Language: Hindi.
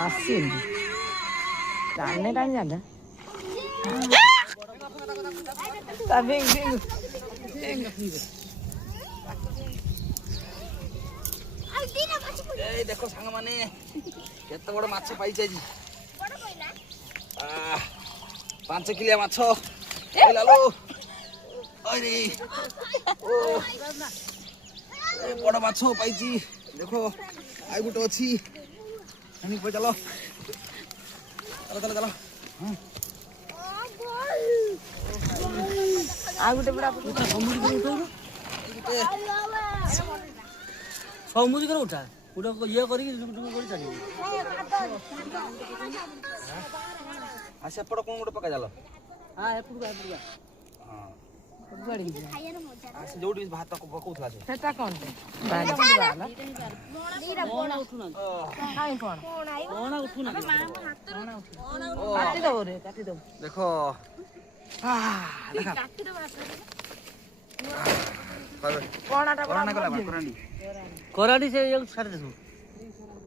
आसिन जाने टाइम जाना तभी ए देखो सांग माने केते बड़ माछ पाइछ जी 5 किलिया माछ ए लालो अरे ओ बड़ माछ पाइछि देखो आइ गुटे अछि हामी पे चलो चलो चलो चलो आ गुटे बड़ा समुद्र कर उठा उठा ये करी चली आ सेपड़ कोन गुटे पका जालो हां एपुडा हां बड़ी से जोडी भात को पकौथला से सेटा कोन ते बाला वाला कोना उठुना काई कोन कोना उठुना काटी दो रे काटी दो देखो देखा काटी दो कोणाटा कोणाटा कोरानी कराडी से एक छाड़ दे